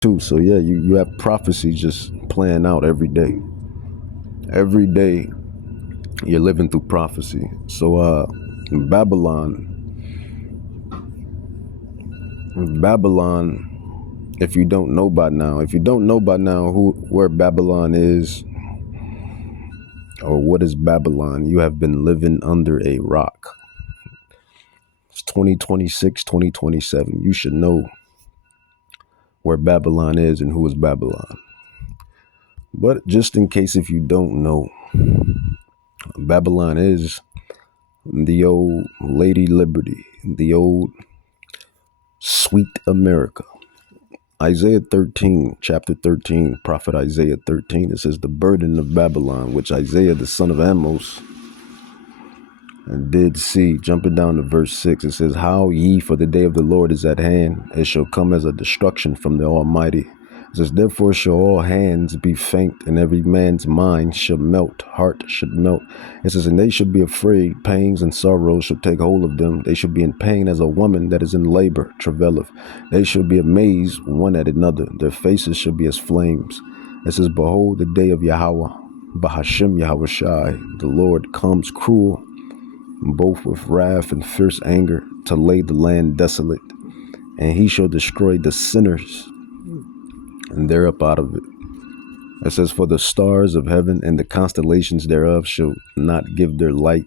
too. So yeah, you have prophecy just playing out every day. Every day you're living through prophecy. So Babylon, Babylon, if you don't know by now, where Babylon is or what is Babylon, you have been living under a rock. It's 2026, 2027. You should know where Babylon is and who is Babylon. But just in case if you don't know, Babylon is the old Lady Liberty, the old sweet America. Isaiah 13, chapter 13, prophet Isaiah 13, it says the burden of Babylon, which Isaiah, the son of Amos, did see. Jumping down to verse 6, it says, how ye, for the day of the Lord is at hand, it shall come as a destruction from the Almighty. It says, therefore shall all hands be faint, and every man's mind shall melt, heart should melt. It says, and they should be afraid, pangs and sorrows shall take hold of them. They shall be in pain as a woman that is in labor, travaileth. They shall be amazed one at another. Their faces shall be as flames. It says, behold, the day of Yahweh, Bahashem Yahweh Shai, the Lord comes cruel, both with wrath and fierce anger, to lay the land desolate, and he shall destroy the sinners, and they're up out of it. It says, for the stars of heaven and the constellations thereof shall not give their light.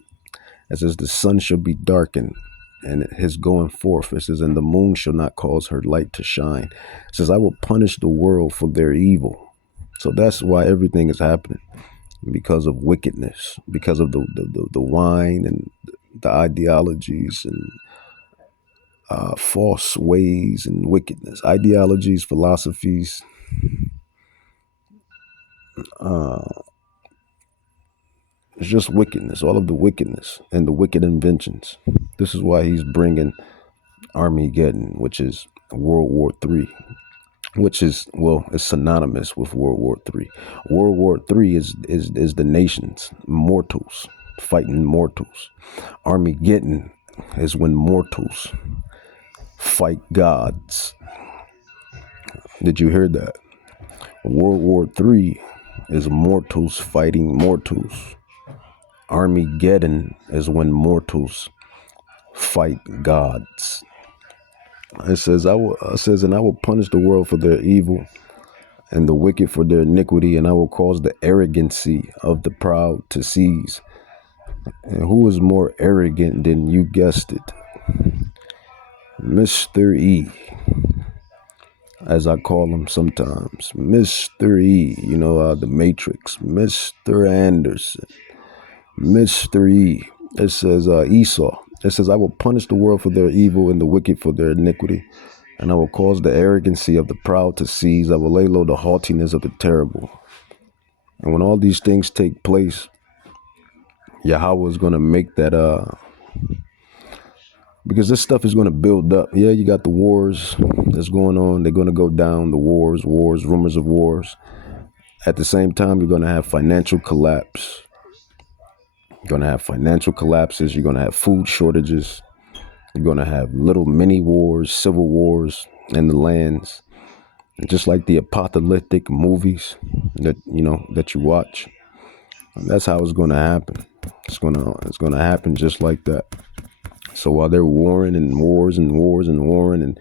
It says, the sun shall be darkened, and his going forth. It says, and the moon shall not cause her light to shine. It says, I will punish the world for their evil. So that's why everything is happening, because of wickedness, because of the wine and the ideologies and false ways and wickedness, ideologies, philosophies, it's just wickedness, all of the wickedness and the wicked inventions. This is why he's bringing Armageddon, which is World War III, which is, well, it's synonymous with World War III. World War III is the nations, mortals, fighting mortals. Armageddon is when mortals fight gods. Did you hear that? World War III is mortals fighting mortals. Armageddon is when mortals fight gods. It says, and I will punish the world for their evil and the wicked for their iniquity, and I will cause the arrogancy of the proud to cease. And who is more arrogant than, you guessed it, Mr. E, as I call him sometimes, Mr. E, the Matrix, Mr. Anderson, Mr. E. It says Esau. It says, I will punish the world for their evil and the wicked for their iniquity, and I will cause the arrogancy of the proud to cease. I will lay low the haughtiness of the terrible. And when all these things take place, Yahweh is going to make that, because this stuff is going to build up. Yeah, you got the wars that's going on. They're going to go down, the wars, rumors of wars. At the same time, you're going to have financial collapse. You're going to have financial collapses. You're going to have food shortages. You're going to have little mini wars, civil wars in the lands. And just like the apocalyptic movies that you watch. And that's how it's going to happen. It's going to happen just like that. So while they're warring and wars and wars and warring, and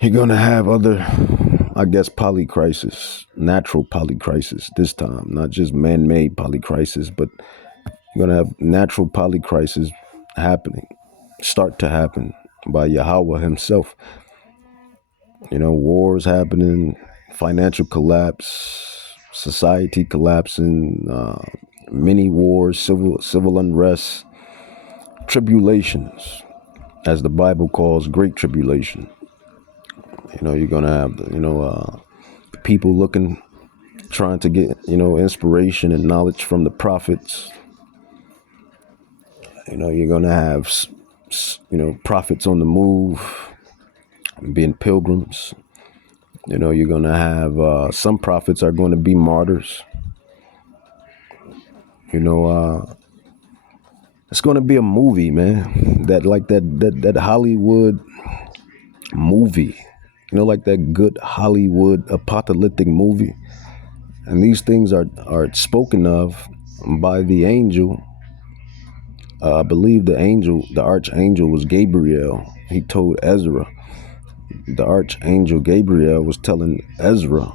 you're going to have other, I guess, polycrisis, natural polycrisis this time, not just man-made polycrisis, but you're going to have natural polycrisis start to happen by Yahweh himself. Wars happening, financial collapse, society collapsing, mini wars, civil unrest, tribulations, as the Bible calls great tribulation. You're going to have, people trying to get, inspiration and knowledge from the prophets. You're going to have, prophets on the move, being pilgrims. You're going to have, some prophets are going to be martyrs. It's going to be a movie, man, that Hollywood movie You know, like that good Hollywood apocalyptic movie. And these things are spoken of by the angel. I believe the archangel was Gabriel. He told Ezra. The archangel Gabriel was telling Ezra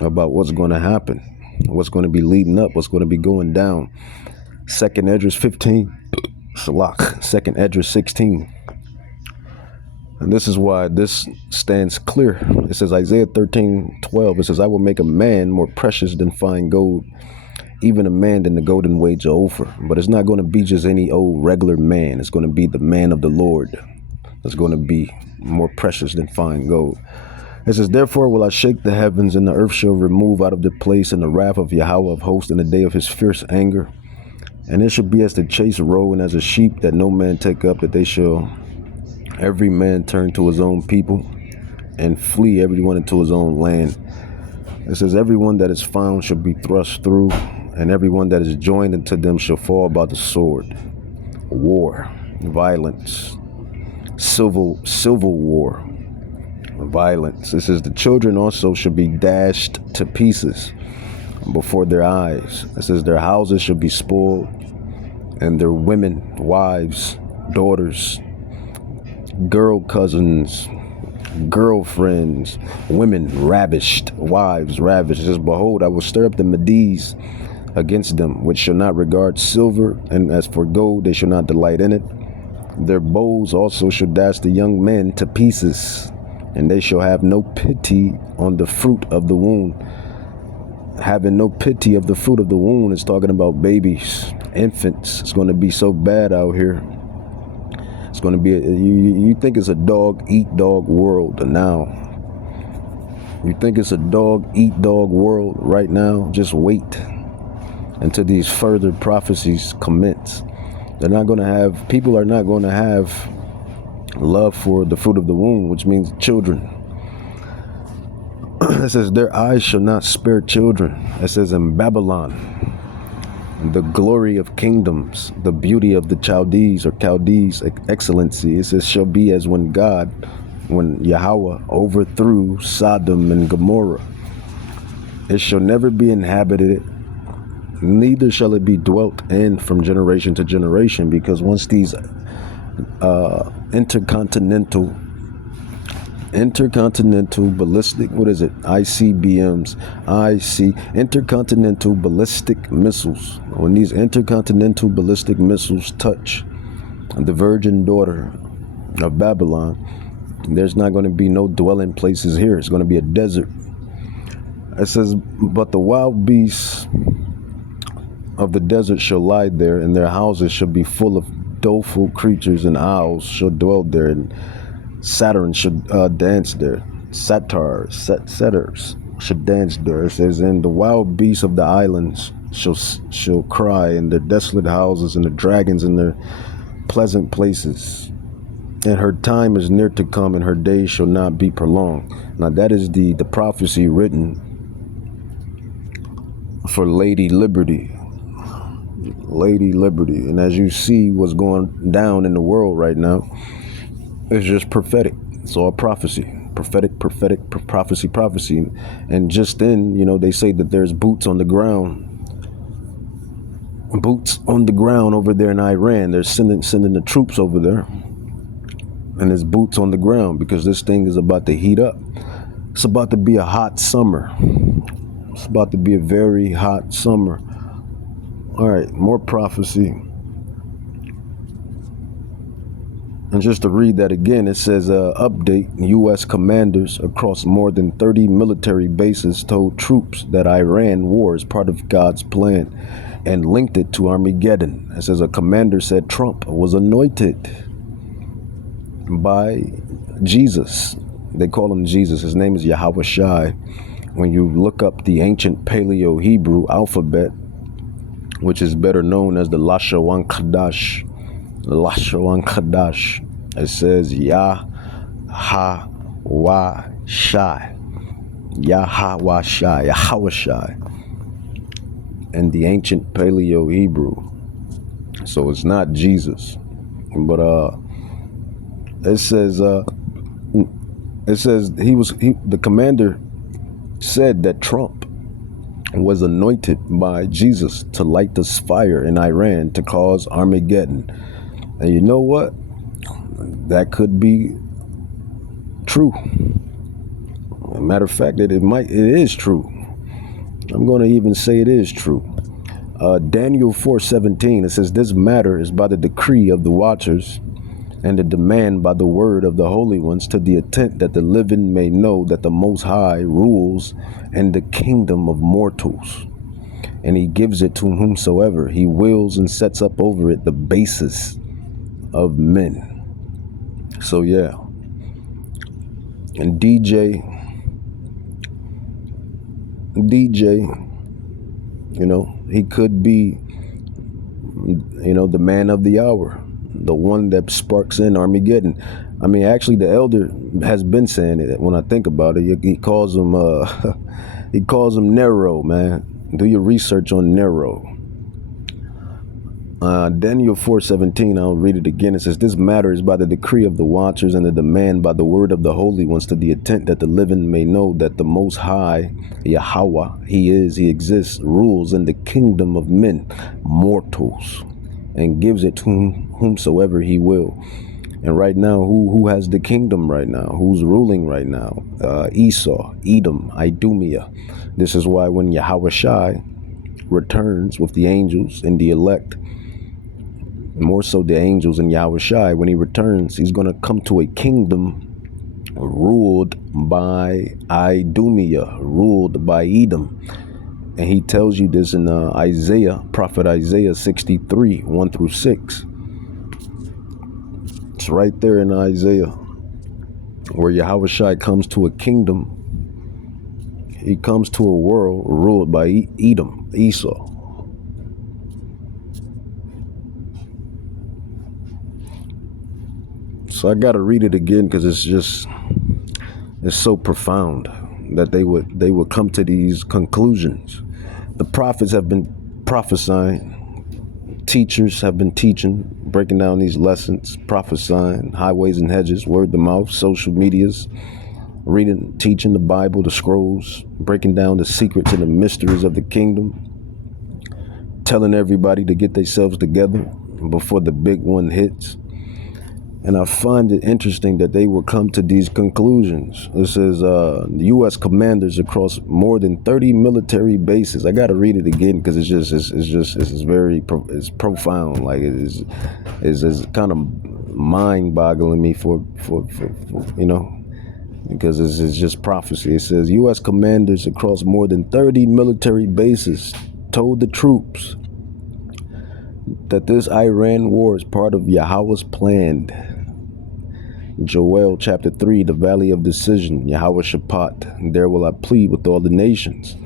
about what's going to happen, what's going to be leading up, what's going to be going down. Second Esdras 15, Salak, Second Esdras 16. And this is why this stands clear. It says Isaiah 13:12. It says, I will make a man more precious than fine gold, even a man than the golden wage of Ophir. But it's not going to be just any old regular man. It's going to be the man of the Lord. It's going to be more precious than fine gold. It says, therefore will I shake the heavens, and the earth shall remove out of their place in the wrath of Yahweh of hosts in the day of his fierce anger. And it shall be as the chase roe and as a sheep that no man take up, that they shall every man turn to his own people and flee everyone into his own land. It says, everyone that is found shall be thrust through, and everyone that is joined unto them shall fall by the sword. War, violence, civil war, violence. It says, the children also shall be dashed to pieces before their eyes. It says, their houses shall be spoiled, and their women, wives, daughters, girl cousins, girlfriends, women ravished, wives ravished. It says, behold, I will stir up the Medes against them, which shall not regard silver, and as for gold, they shall not delight in it. Their bows also shall dash the young men to pieces, and they shall have no pity on the fruit of the womb. Having no pity of the fruit of the womb is talking about babies, infants. It's going to be so bad out here. It's going to be, you think it's a dog eat dog world now. You think it's a dog eat dog world right now. Just wait until these further prophecies commence. People are not going to have love for the fruit of the womb, which means children. It says, their eyes shall not spare children. It says, in Babylon, the glory of kingdoms, the beauty of the Chaldees excellency. It says, shall be as when Yahweh overthrew Sodom and Gomorrah. It shall never be inhabited, neither shall it be dwelt in from generation to generation, because once these intercontinental ballistic, intercontinental ballistic missiles, when these intercontinental ballistic missiles touch the virgin daughter of Babylon, there's not going to be no dwelling places here. It's going to be a desert. It says, but the wild beasts of the desert shall lie there, and their houses shall be full of doleful creatures, and owls shall dwell there, and Satyrs should dance there. Satyrs should dance there. It says, and the wild beasts of the islands shall cry in their desolate houses, and the dragons in their pleasant places. And her time is near to come, and her days shall not be prolonged. Now that is the prophecy written for Lady Liberty. Lady Liberty. And as you see what's going down in the world right now, it's just prophetic. It's all prophecy. Prophetic, prophecy. And just then, they say that there's boots on the ground. Boots on the ground over there in Iran. They're sending the troops over there. And there's boots on the ground because this thing is about to heat up. It's about to be a hot summer. It's about to be a very hot summer. All right, more prophecy. And just to read that again, it says, update, U.S. commanders across more than 30 military bases told troops that Iran war is part of God's plan and linked it to Armageddon. It says a commander said Trump was anointed by Jesus. They call him Jesus. His name is Yahweh Shai. When you look up the ancient Paleo-Hebrew alphabet, which is better known as the Lashon Kadash, it says Yahweh Shai, Yahweh Shai, and the ancient Paleo-Hebrew. So it's not Jesus, but it says It says the commander said that Trump was anointed by Jesus to light this fire in Iran to cause Armageddon. And you know what? That could be true. Matter of fact, it is true. I'm going to even say it is true. Daniel 4:17, it says, this matter is by the decree of the watchers and the demand by the word of the holy ones, to the intent that the living may know that the Most High rules in the kingdom of mortals, and he gives it to whomsoever he wills and sets up over it the basis of men. So yeah. And DJ, he could be, the man of the hour, the one that sparks in Armageddon. I mean, actually, the elder has been saying it. When I think about it, he calls him, he calls him Nero, man. Do your research on Nero. Daniel 4:17, I'll read it again. It says, this matter is by the decree of the watchers and the demand by the word of the holy ones, to the intent that the living may know that the Most High, Yahweh, he exists, rules in the kingdom of men, mortals, and gives it to whomsoever he will. And right now, who has the kingdom right now? Who's ruling right now? Esau, Edom, Idumea. This is why when Yahweh Shai returns with the angels and the elect, more so the angels and Yahweh Shai, when he returns, he's going to come to a kingdom ruled by Idumea, ruled by Edom. And he tells you this in Isaiah, prophet Isaiah 63, 1 through 6. It's right there in Isaiah, where Yahweh Shai comes to a kingdom. He comes to a world ruled by Edom, Esau. So I got to read it again because it's so profound that they would come to these conclusions. The prophets have been prophesying. Teachers have been teaching, breaking down these lessons, prophesying, highways and hedges, word to mouth, social medias, reading, teaching the Bible, the scrolls, breaking down the secrets and the mysteries of the kingdom, telling everybody to get themselves together before the big one hits. And I find it interesting that they will come to these conclusions. It says the U.S. commanders across more than 30 military bases. I got to read it again because it's profound. Like it's kind of mind-boggling me for because it's just prophecy. It says U.S. commanders across more than 30 military bases told the troops that this Iran war is part of Yahweh's plan. Joel chapter 3, the valley of decision, Yahweh Shaphat, there will I plead with all the nations.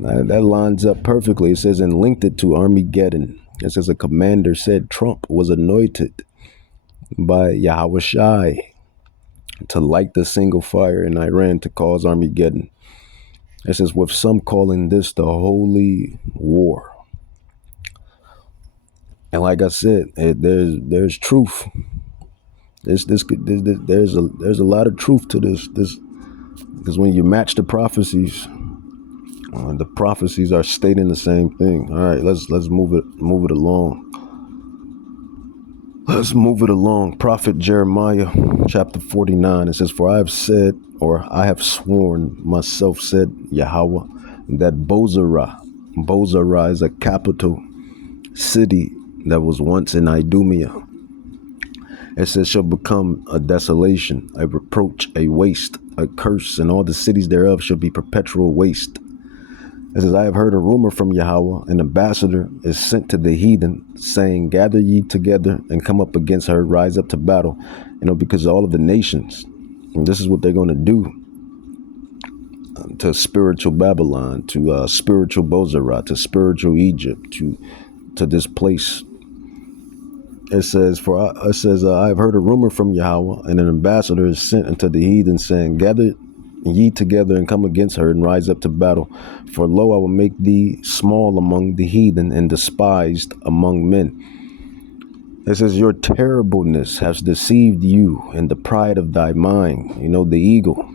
That lines up perfectly. It says, and linked it to Armageddon. It says a commander said Trump was anointed by Yahweh Shai to light the single fire in Iran to cause Armageddon. It says, with some calling this the holy war. And like I said, there's truth. There's a lot of truth to this because when you match the prophecies are stating the same thing. All right, let's move it along. Let's move it along. Prophet Jeremiah chapter 49. It says, for I have said, or I have sworn myself, said Yahweh, that Bozrah is a capital city that was once in Idumea. It says, shall become a desolation, a reproach, a waste, a curse, and all the cities thereof shall be perpetual waste. It says, I have heard a rumor from Yahweh, an ambassador is sent to the heathen, saying, gather ye together and come up against her, rise up to battle, because all of the nations. And this is what they're going to do to spiritual Babylon, to spiritual Bozrah, to spiritual Egypt, to this place. It says, I have heard a rumor from Yahweh, and an ambassador is sent unto the heathen, saying, gather ye together and come against her, and rise up to battle. For lo, I will make thee small among the heathen, and despised among men. It says, your terribleness has deceived you in the pride of thy mind. You know, the eagle.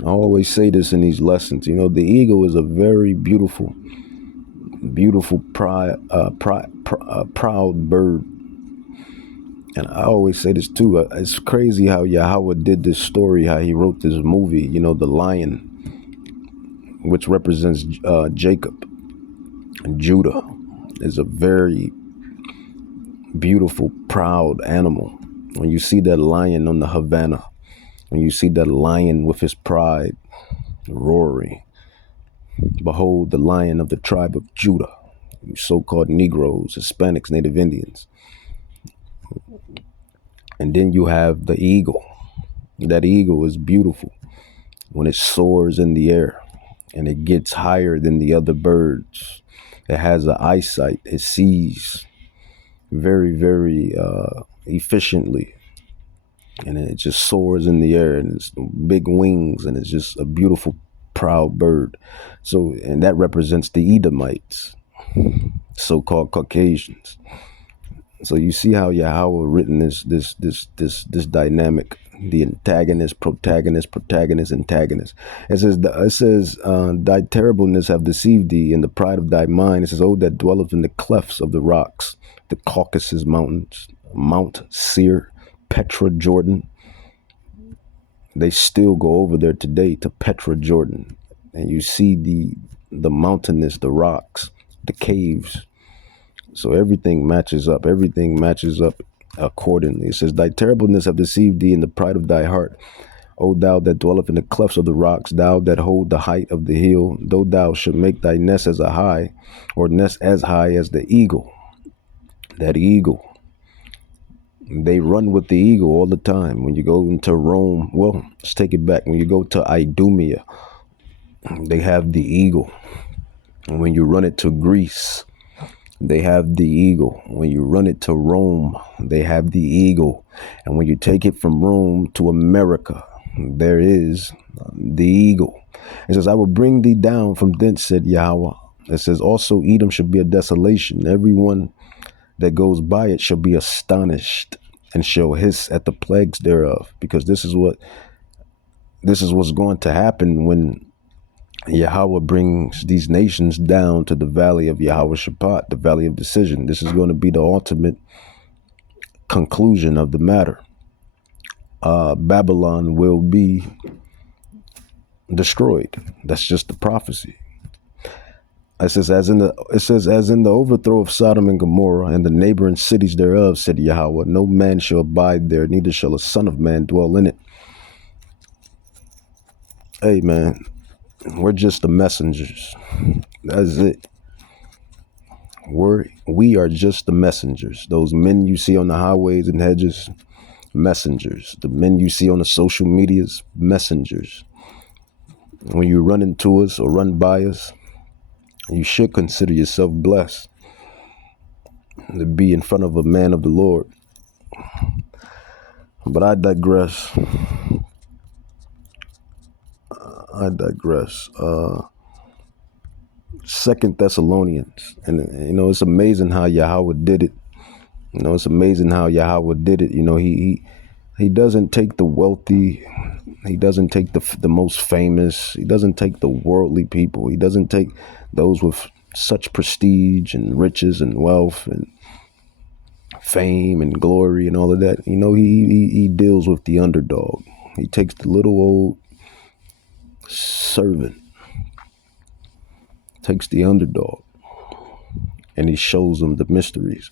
I always say this in these lessons. You know, the eagle is a very beautiful, proud bird. And I always say this too. It's crazy how Yahweh did this story, how he wrote this movie, you know, the lion, which represents Jacob. And Judah is a very beautiful, proud animal. When you see that lion on the Havana, when you see that lion with his pride roaring, behold the lion of the tribe of Judah, you so-called Negroes, Hispanics, Native Indians. And then you have the eagle. That eagle is beautiful when it soars in the air and it gets higher than the other birds. It has an eyesight. It sees very, very efficiently. And it just soars in the air and it's big wings and it's just a beautiful, proud bird. So, and that represents the Edomites, so-called Caucasians. So you see how Yahweh written this dynamic, the antagonist, protagonist, antagonist. It says, thy terribleness have deceived thee in the pride of thy mind. It says, oh, that dwelleth in the clefts of the rocks, the Caucasus Mountains, Mount Seir, Petra, Jordan. They still go over there today to Petra, Jordan. And you see the mountainous, the rocks, the caves. So everything matches up. Everything matches up accordingly. It says, thy terribleness have deceived thee in the pride of thy heart. O thou that dwelleth in the clefts of the rocks, thou that hold the height of the hill, though thou should make thy nest as a high, or nest as high as the eagle. That eagle. They run with the eagle all the time. When you go into Rome, well, let's take it back. When you go to Idumea, they have the eagle. And when you run it to Greece, they have the eagle. When you run it to Rome, they have the eagle. And when you take it from Rome to America, there is the eagle. It says, I will bring thee down from thence, said Yahweh. It says, also Edom should be a desolation. Everyone that goes by it shall be astonished and shall hiss at the plagues thereof. Because this is what's going to happen when Yahweh brings these nations down to the valley of Yahweh Shabbat, the valley of decision. This is going to be the ultimate conclusion of the matter. Babylon will be destroyed. That's just the prophecy. It says, as in the overthrow of Sodom and Gomorrah and the neighboring cities thereof, said Yahweh, no man shall abide there, neither shall a son of man dwell in it. Hey, man. We're just the messengers. That's it. We are just the messengers. Those men you see on the highways and hedges, messengers. The men you see on the social medias, messengers. When you run into us or run by us, you should consider yourself blessed to be in front of a man of the Lord. But I digress. Second Thessalonians, and you know, it's amazing how Yahweh did it. You know, it's amazing how Yahweh did it. You know, he doesn't take the wealthy. He doesn't take the most famous. He doesn't take the worldly people. He doesn't take those with such prestige and riches and wealth and fame and glory and all of that. You know, he deals with the underdog. He takes the little old servant, takes the underdog, and he shows them the mysteries,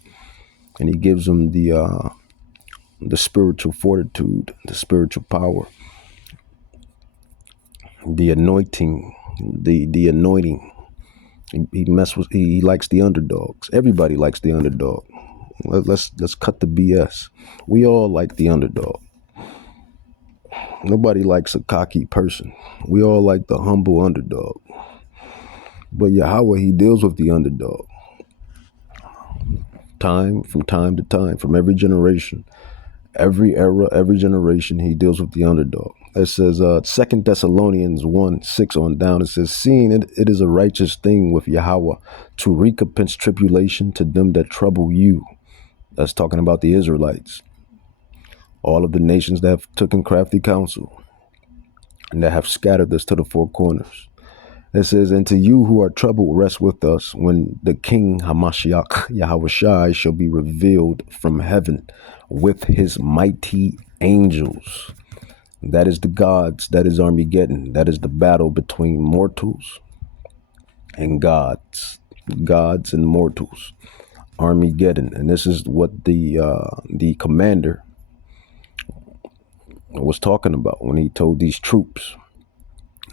and he gives them the spiritual fortitude, the spiritual power, the anointing, the anointing. He likes the underdogs. Everybody likes the underdog. Let's cut the BS. We all like the underdog. Nobody likes a cocky person. We all like the humble underdog. But Yahweh, he deals with the underdog. From time to time, from every generation, every era, every generation, he deals with the underdog. It says, 2 Thessalonians 1:6 on down, it says, seeing it is a righteous thing with Yahweh to recompense tribulation to them that trouble you That's talking about the Israelites. All of the nations that have taken crafty counsel and that have scattered us to the four corners. It says, and to you who are troubled, rest with us when the King Hamashiach Yahushai shall be revealed from heaven with his mighty angels. That is the gods. That is Armageddon. That is the battle between mortals and gods. Gods and mortals. Armageddon. And this is what the commander was talking about when he told these troops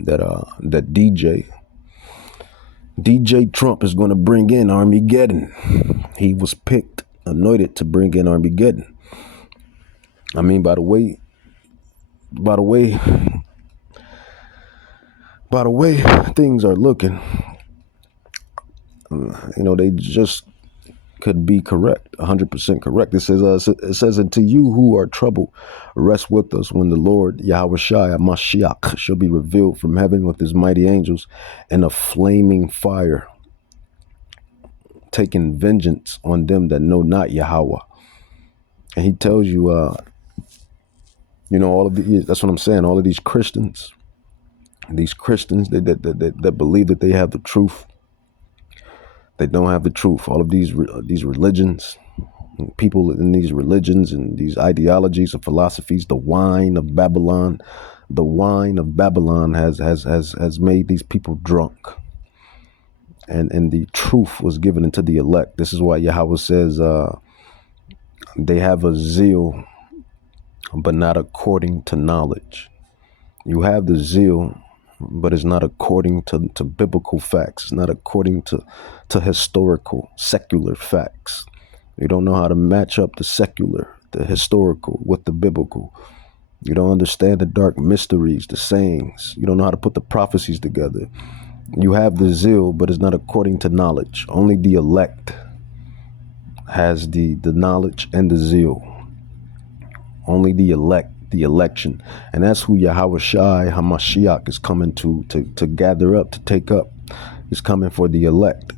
that that DJ Trump is going to bring in Armageddon. He was picked, anointed to bring in Armageddon. I mean, by the way things are looking, they just could be correct, 100% correct. It says, and to you who are troubled, rest with us when the Lord Yahushua Mashiach shall be revealed from heaven with his mighty angels in a flaming fire, taking vengeance on them that know not Yahweh. And he tells you, all of that's what I'm saying. All of these Christians that believe that they have the truth, they don't have the truth. All of these religions, people in these religions and these ideologies and philosophies, the wine of Babylon has made these people drunk. And the truth was given into the elect. This is why Yahweh says they have a zeal, but not according to knowledge. You have the zeal, but it's not according to biblical facts. It's not according to historical, secular facts. You don't know how to match up the secular, the historical with the biblical. You don't understand the dark mysteries, the sayings. You don't know how to put the prophecies together. You have the zeal, but it's not according to knowledge. Only the elect has the knowledge and the zeal. Only the elect, the election. And that's who Yahushua Hamashiach is coming to gather up, to take up. Is coming for the elect.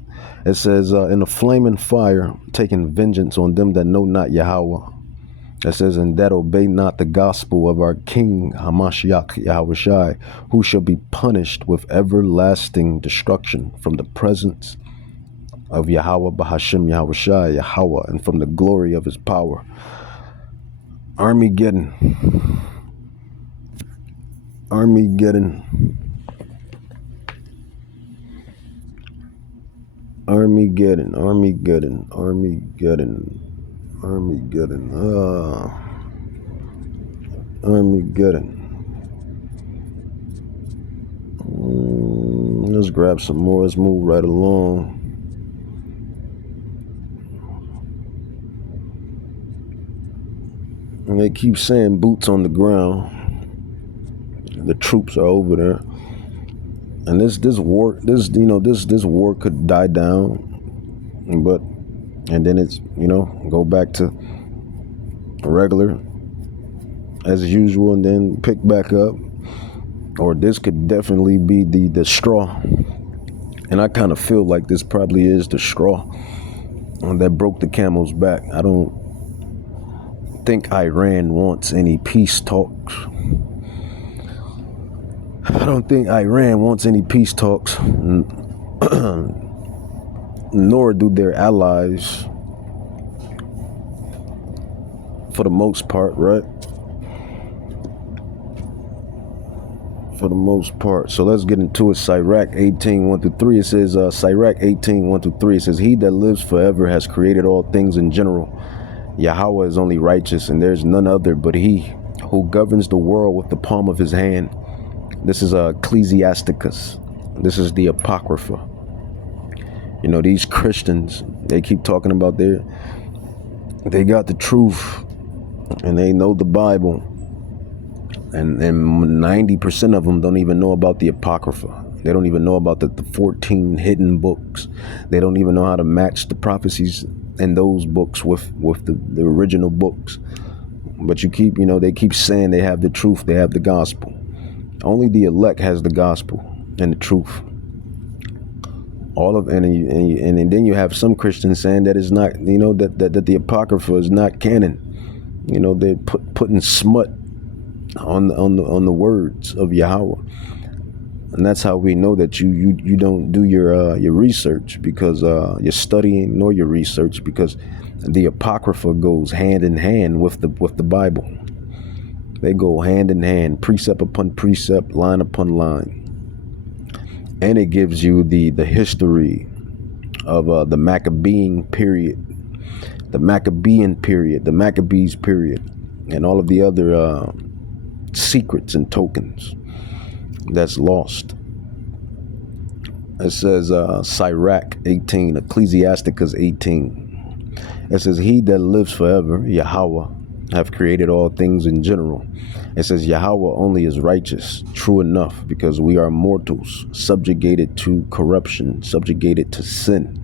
It says, in a flaming fire, taking vengeance on them that know not Yahweh. It says, and that obey not the gospel of our King Hamashiach Yahushai, who shall be punished with everlasting destruction from the presence of Yahweh Bahashim Yahushai Yahweh, and from the glory of his power. Armageddon. Armageddon. Armageddon. Armageddon. Armageddon. Armageddon. Armageddon. Let's grab some more. Let's move right along. And they keep saying boots on the ground. The troops are over there. And this war could die down, and then it's, go back to regular as usual and then pick back up. Or this could definitely be the straw. And I kind of feel like this probably is the straw that broke the camel's back. I don't think Iran wants any peace talks. I don't think Iran wants any peace talks, nor do their allies, for the most part, right? For the most part. So let's get into it. Sirach 18:1-3. It says, Sirach 18:1-3. It says, he that lives forever has created all things in general. Yahweh is only righteous, and there's none other but he, who governs the world with the palm of his hand. This is Ecclesiasticus. This is the Apocrypha. These Christians, they keep talking about they got the truth and they know the Bible. And 90% of them don't even know about the Apocrypha. They don't even know about the 14 hidden books. They don't even know how to match the prophecies in those books with the original books. But they keep saying they have the truth, they have the gospel. Only the elect has the gospel and the truth. All of and then you have some Christians saying that it's not, that the Apocrypha is not canon. They're putting smut on the words of Yahweh, and that's how we know that you don't do your research, because your studying nor your research, because the Apocrypha goes hand in hand with the Bible. They go hand in hand, precept upon precept, line upon line. And it gives you the history of the Maccabean period, the Maccabees period, and all of the other secrets and tokens that's lost. It says Sirach 18, Ecclesiasticus 18. It says, he that lives forever, Yahweh, have created all things in general. It says Yahweh only is righteous, true enough, because we are mortals, subjugated to corruption, subjugated to sin.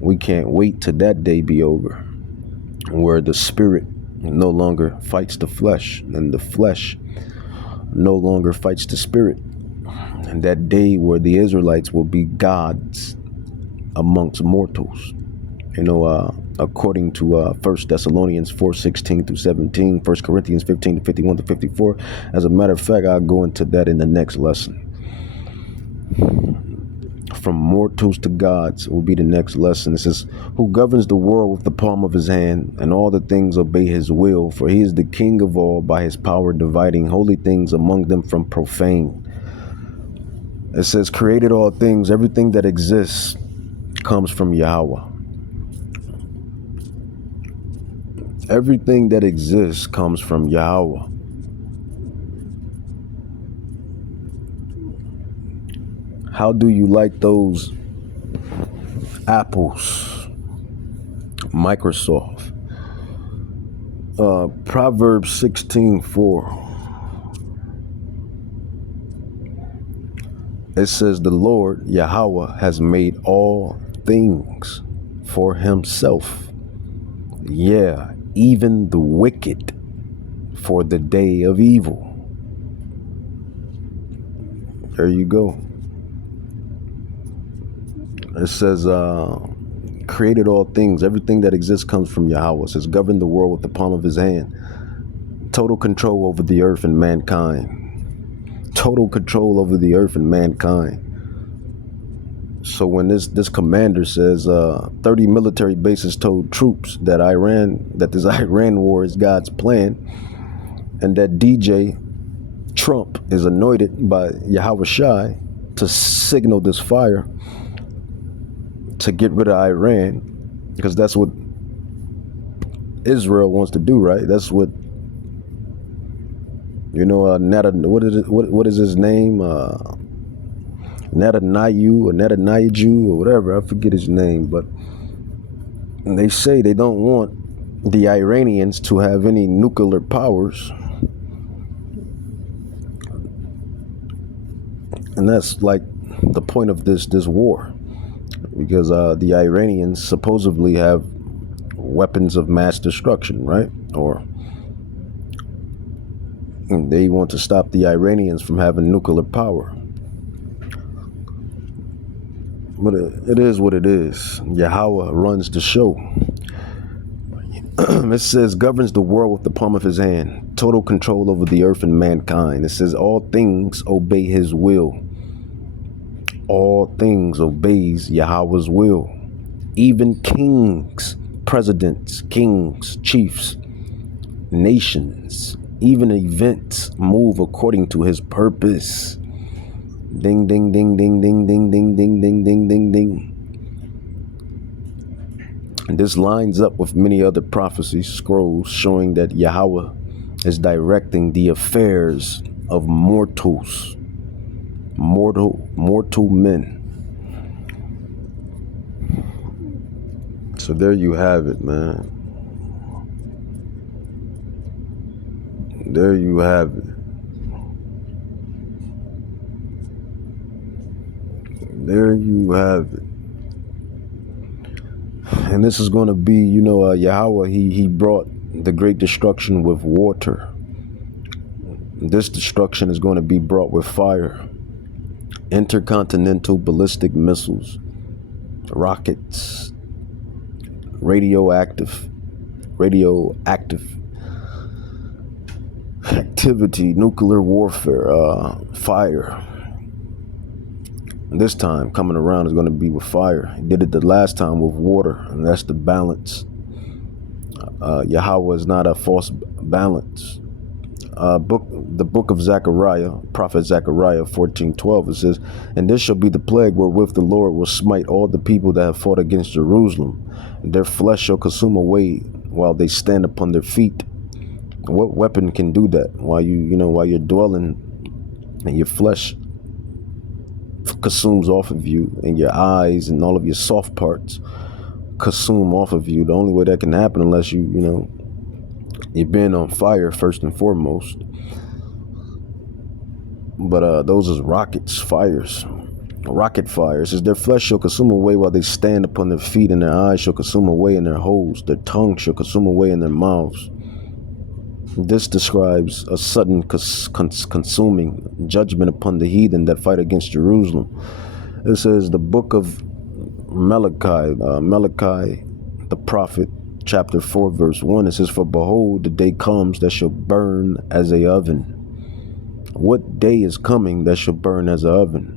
We can't wait till that day be over, where the spirit no longer fights the flesh, and the flesh no longer fights the spirit. And that day where the Israelites will be gods amongst mortals. According to 1 Thessalonians 4:16 through 17, 1 Corinthians 15 to 51 to 54. As a matter of fact, I'll go into that in the next lesson. From mortals to gods will be the next lesson. It says, who governs the world with the palm of his hand, and all the things obey his will, for he is the king of all, by his power dividing holy things among them from profane. It says, created all things, everything that exists comes from Yahweh. Everything that exists comes from Yahweh. How do you like those apples? Microsoft. Proverbs 16:4. It says, the Lord Yahweh has made all things for himself. Yeah, even the wicked for the day of evil. There you go. It says, created all things. Everything that exists comes from Yahweh. It says, governed the world with the palm of his hand. Total control over the earth and mankind. Total control over the earth and mankind. So when this commander says 30 military bases told troops that this Iran war is God's plan, and that DJ Trump is anointed by Yahweh Shai to signal this fire to get rid of Iran, because that's what Israel wants to do, right? That's what what is his name? Netanyahu or whatever, I forget his name, but they say they don't want the Iranians to have any nuclear powers. And that's like the point of this war, because the Iranians supposedly have weapons of mass destruction, right? Or they want to stop the Iranians from having nuclear power. But it is what it is. Yahweh runs the show. It says, governs the world with the palm of his hand. Total control over the earth and mankind. It says, all things obey his will. All things obeys Yahweh's will. Even kings, presidents, kings, chiefs, nations, even events move according to his purpose. Ding, ding, ding, ding, ding, ding, ding, ding, ding, ding, ding, ding. And this lines up with many other prophecies, scrolls, showing that Yahweh is directing the affairs of mortals, mortal men. So there you have it, man. There you have it. There you have it. And this is going to be, Yahweh, he brought the great destruction with water. This destruction is going to be brought with fire. intercontinental ballistic missiles, rockets, radioactive activity, nuclear warfare, fire. This time coming around is going to be with fire. He did it the last time with water, and that's the balance. Yahweh is not a false balance. The book of Zechariah, prophet Zechariah 14:12, it says, "And this shall be the plague wherewith the Lord will smite all the people that have fought against Jerusalem. And their flesh shall consume away while they stand upon their feet." What weapon can do that while you're dwelling and your flesh consumes off of you, and your eyes and all of your soft parts consume off of you? The only way that can happen, unless you've been on fire first and foremost. But those is rocket fires. It says, "Their flesh shall consume away while they stand upon their feet, and their eyes shall consume away in their holes. Their tongue shall consume away in their mouths." This describes a sudden consuming judgment upon the heathen that fight against Jerusalem. It says the book of Malachi, the prophet, chapter 4, verse 1, it says, "For behold, the day comes that shall burn as a oven." What day is coming that shall burn as an oven?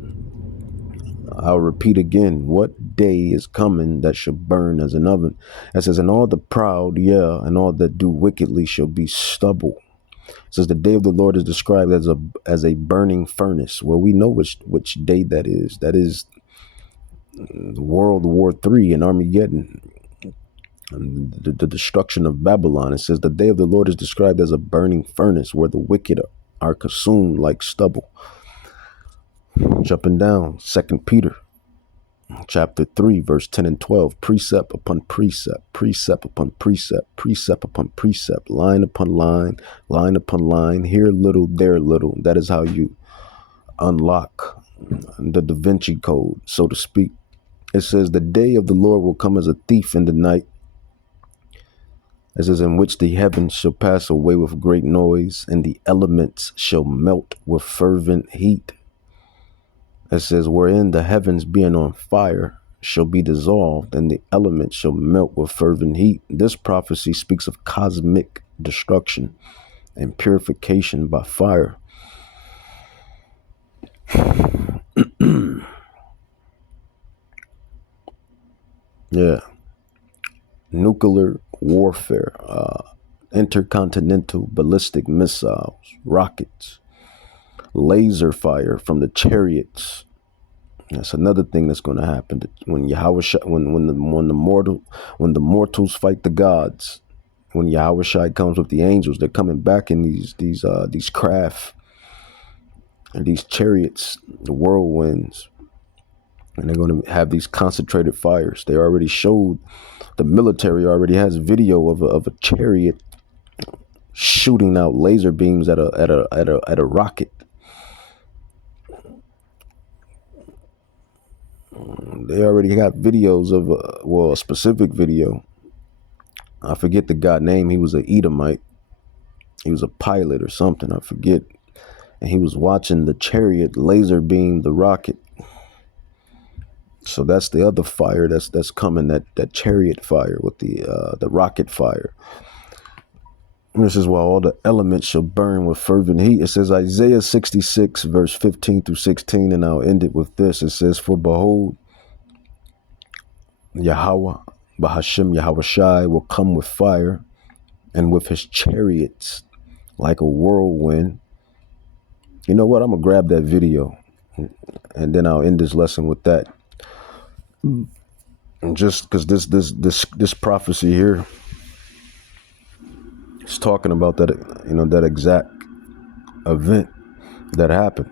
I'll repeat again. What day is coming that shall burn as an oven? It says, "And all the proud, and all that do wickedly shall be stubble." It says the day of the Lord is described as a burning furnace. Well, we know which day that is. That is World War III and Armageddon, and the destruction of Babylon. It says the day of the Lord is described as a burning furnace where the wicked are consumed like stubble. Jumping down, 2 Peter chapter 3, verse 10 and 12, precept upon precept, precept upon precept, precept upon precept, line upon line, line upon line, here little, there little. That is how you unlock the Da Vinci Code, so to speak. It says the day of the Lord will come as a thief in the night. It says, "In which the heavens shall pass away with great noise, and the elements shall melt with fervent heat." It says, "Wherein the heavens being on fire shall be dissolved, and the elements shall melt with fervent heat." This prophecy speaks of cosmic destruction and purification by fire. Yeah. Nuclear warfare, intercontinental ballistic missiles, rockets, laser fire from the chariots. That's another thing that's going to happen when when the mortals fight the gods. When Yahushua comes with the angels, they're coming back in these craft and these chariots, the whirlwinds, and they're going to have these concentrated fires. They already showed, the military already has video of a chariot shooting out laser beams at a rocket. They already got videos of a specific video. I forget the guy name. He was an Edomite. He was a pilot or something. I forget. And he was watching the chariot laser beam the rocket. So that's the other fire that's coming. That chariot fire with the rocket fire. And this is why all the elements shall burn with fervent heat. It says Isaiah 66 verse 15 through 16, and I'll end it with this. It says, "For behold, Yahweh, Bahashem Yahushai, will come with fire, and with his chariots like a whirlwind." You know what? I'm gonna grab that video, and then I'll end this lesson with that. And just because this prophecy here is talking about that, that exact event that happened,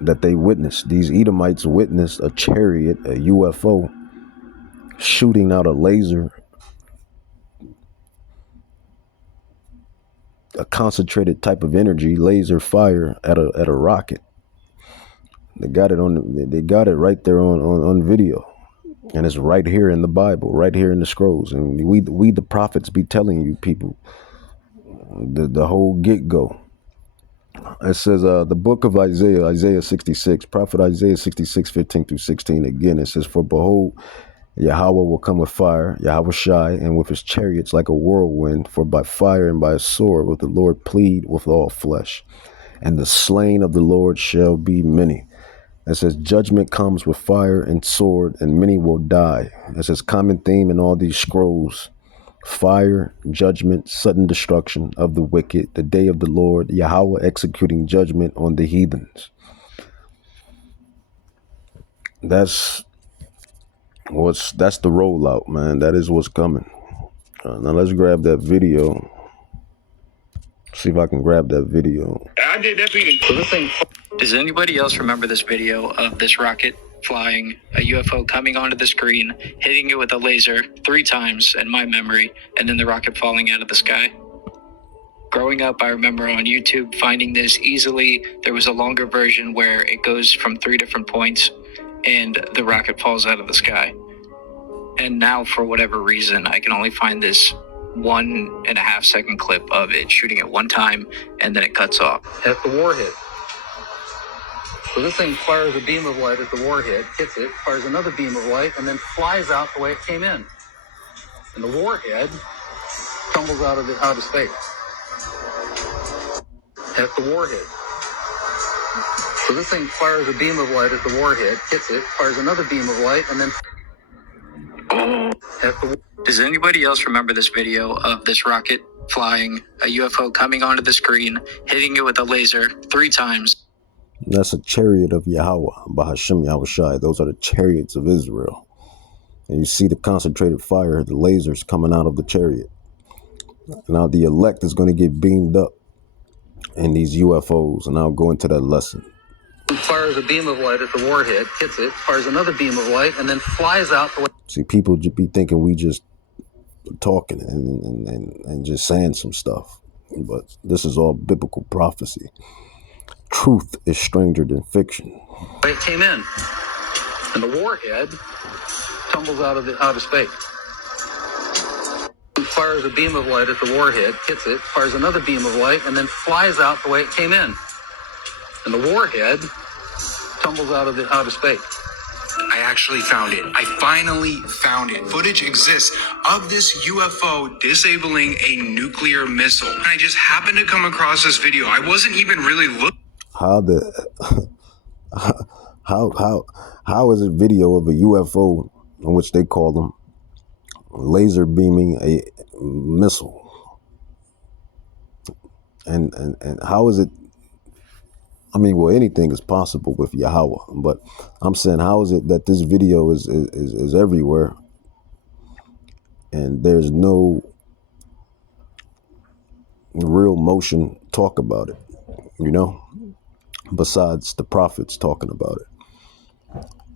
that they witnessed. These Edomites witnessed a chariot, a UFO, shooting out a laser, a concentrated type of energy, laser fire at a rocket. They got it right there on video, and it's right here in the Bible, right here in the scrolls. And we the prophets be telling you people the whole get-go. It says the book of Isaiah, Isaiah 66, prophet Isaiah 66, 15 through 16. Again, it says, for behold, Yahweh will come with fire, Yahweh Shai, and with his chariots like a whirlwind. For by fire and by a sword will the Lord plead with all flesh. And the slain of the Lord shall be many. It says judgment comes with fire and sword, and many will die. It says common theme in all these scrolls: fire, judgment, sudden destruction of the wicked, the day of the Lord, Yahweh executing judgment on the heathens. That's the rollout, man. That is what's coming. Now let's grab that video. See if I can grab that video. I did that video. So this thing. Does anybody else remember this video of this rocket flying, a UFO coming onto the screen, hitting it with a laser 3 times in my memory, and then the rocket falling out of the sky? Growing up, I remember on YouTube finding this easily. There was a longer version where it goes from 3 different points and the rocket falls out of the sky. And now, for whatever reason, I can only find this 1.5 second clip of it shooting at one time and then it cuts off. At the warhead. So this thing fires a beam of light at the warhead, hits it, fires another beam of light, and then flies out the way it came in. And the warhead tumbles out of space. At the warhead. So this thing fires a beam of light at the warhead, hits it, fires another beam of light, and then Does anybody else remember this video of this rocket flying, a UFO coming onto the screen, hitting it with a laser 3 times? That's a chariot of Yahweh, Bahashem Yahweh Shai. Those are the chariots of Israel. And you see the concentrated fire, the lasers coming out of the chariot. Now the elect is going to get beamed up in these UFOs, and I'll go into that lesson. Fires a beam of light at the warhead, hits it, fires another beam of light, and then flies out the way. See, people be thinking we just talking and just saying some stuff, but this is all biblical prophecy. Truth is stranger than fiction. It came in, and the warhead tumbles out of space. Fires a beam of light at the warhead, hits it, fires another beam of light, and then flies out the way it came in. And the warhead tumbles out of space. I actually found it. I finally found it. Footage exists of this UFO disabling a nuclear missile. And I just happened to come across this video. I wasn't even really looking. How is it video of a UFO in which they call them laser beaming a missile? And how is it? I mean, well, anything is possible with Yahweh, but I'm saying, how is it that this video is everywhere and there's no real motion talk about it, you know, besides the prophets talking about it,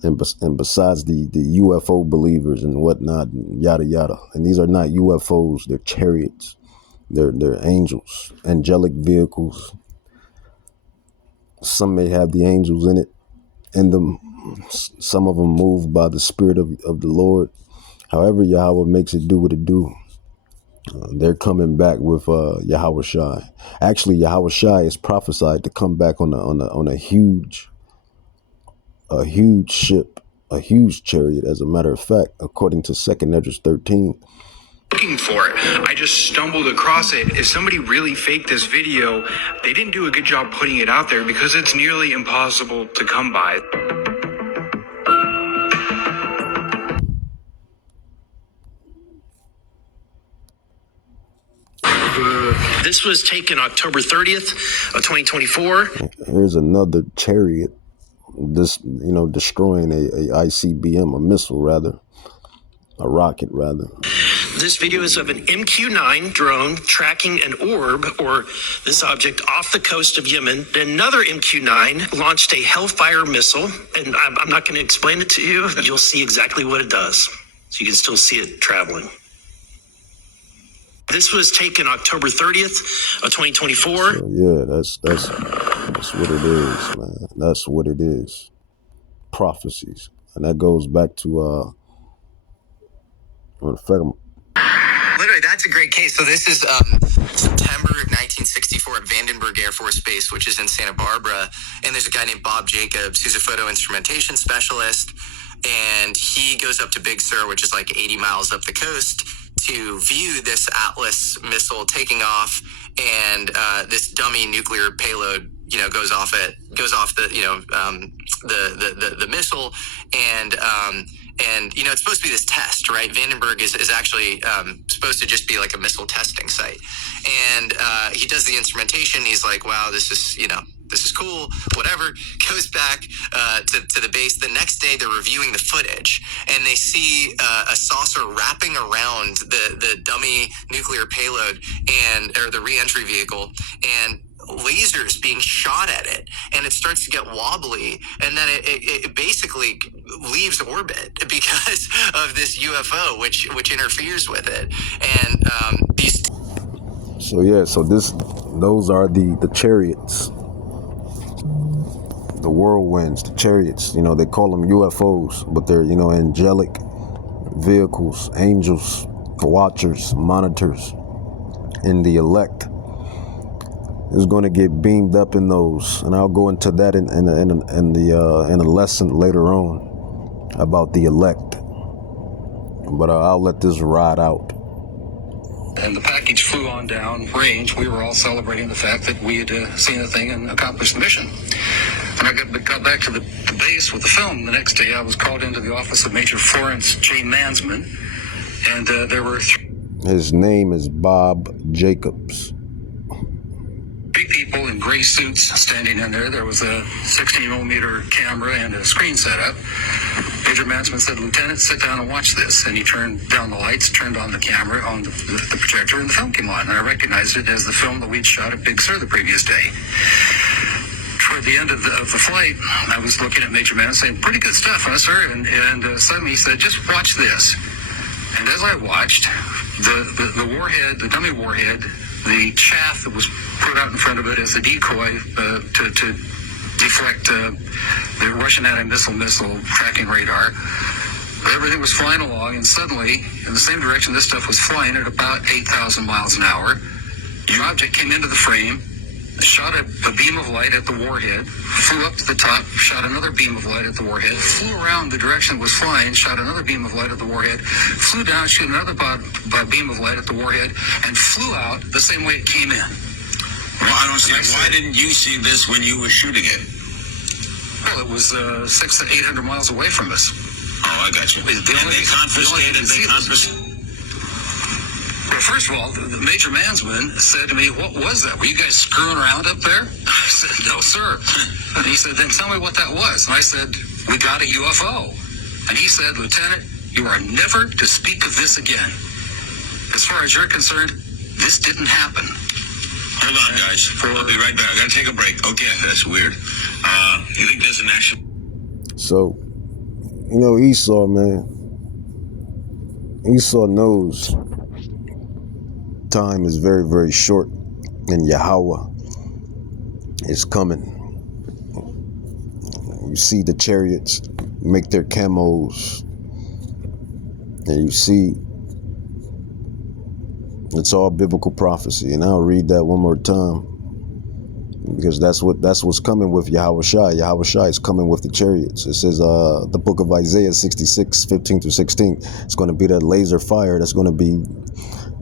and besides the UFO believers and whatnot, yada yada. And these are not UFOs; they're chariots, they're angels, angelic vehicles. Some may have the angels in them. Some of them moved by the Spirit of the Lord. However, Yahweh makes it do what it do. They're coming back with Yahweh Shai. Actually, Yahweh Shai is prophesied to come back on a huge ship, a huge chariot. As a matter of fact, according to 2 Esdras 13. Looking for it. I just stumbled across it. If somebody really faked this video, they didn't do a good job putting it out there because it's nearly impossible to come by. This was taken October 30th of 2024. Here's another chariot, destroying a ICBM, a missile rather, a rocket rather. This video is of an MQ-9 drone tracking an orb, or this object, off the coast of Yemen. Another MQ-9 launched a Hellfire missile, and I'm not going to explain it to you. You'll see exactly what it does. So you can still see it traveling. This was taken October 30th of 2024. So, yeah, that's what it is, man. That's what it is. Prophecies. And that goes back to Literally, that's a great case. So this is September of 1965. for at Vandenberg Air Force Base, which is in Santa Barbara. And there's a guy named Bob Jacobs, who's a photo instrumentation specialist. And he goes up to Big Sur, which is like 80 miles up the coast, to view this Atlas missile taking off, and this dummy nuclear payload, goes off the the missile, and it's supposed to be this test, right? Vandenberg is actually supposed to just be like a missile testing site, and he does the instrumentation. He's like, wow, this is cool, whatever. Goes back to the base. The next day, they're reviewing the footage, and they see a saucer wrapping around the dummy nuclear payload or the re-entry vehicle, and lasers being shot at it, and it starts to get wobbly, and then it basically leaves orbit because of this UFO, which interferes with it. And these. So those are the chariots. The whirlwinds, the chariots, they call them UFOs, but they're, angelic vehicles, angels, watchers, monitors, and the elect is going to get beamed up in those. And I'll go into that in a lesson later on about the elect. But I'll let this ride out. And the package flew on down range. We were all celebrating the fact that we had seen the thing and accomplished the mission. When I got back to the base with the film the next day, I was called into the office of Major Florence J. Mansman, and there were His name is Bob Jacobs. 3 people in gray suits standing in there. There was a 16mm camera and a screen set up. Major Mansman said, "Lieutenant, sit down and watch this." And he turned down the lights, turned on the camera, on the projector, and the film came on. And I recognized it as the film that we'd shot at Big Sur the previous day. Toward the end of the flight, I was looking at Major Mansman saying, "Pretty good stuff, huh, sir?" And suddenly he said, "Just watch this." And as I watched, the warhead, the dummy warhead, the chaff that was put out in front of it as a decoy to deflect the Russian anti-missile tracking radar, everything was flying along, and suddenly, in the same direction this stuff was flying at about 8,000 miles an hour, the object came into the frame, shot a beam of light at the warhead, flew up to the top, shot another beam of light at the warhead, flew around the direction it was flying, shot another beam of light at the warhead, flew down, shot another beam of light at the warhead, and flew out the same way it came in. Well, I don't see it. Why didn't you see this when you were shooting it? Well, it was 600 to 800 miles away from us. Oh, I got you. And they confiscated. Well, first of all, the Major Mansman said to me, "What was that? Were you guys screwing around up there?" I said, "No, sir." And he said, "Then tell me what that was." And I said, "We got a UFO." And he said, "Lieutenant, you are never to speak of this again. As far as you're concerned, this didn't happen." Hold on, guys. I'll be right back. I gotta take a break. Okay, that's weird. You think there's an actual... So, Esau, man. Esau knows time is very, very short, and Yahweh is coming. You see the chariots make their camos, and you see it's all biblical prophecy. And I'll read that one more time, because that's what's coming with Yahweh Shai. Yahweh Shai is coming with the chariots. It says the book of Isaiah 66:15-16. It's going to be that laser fire that's going to be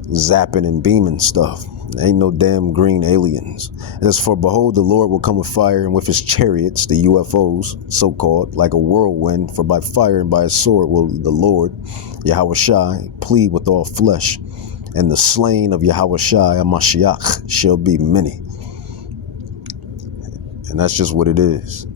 zapping and beaming stuff. Ain't no damn green aliens. It says, "For behold, the Lord will come with fire, and with his chariots," the UFOs, so-called, "like a whirlwind. For by fire and by a sword will the Lord, Yahweh Shai, plead with all flesh. And the slain of Yahweh Shai, Mashiach, shall be many." And that's just what it is.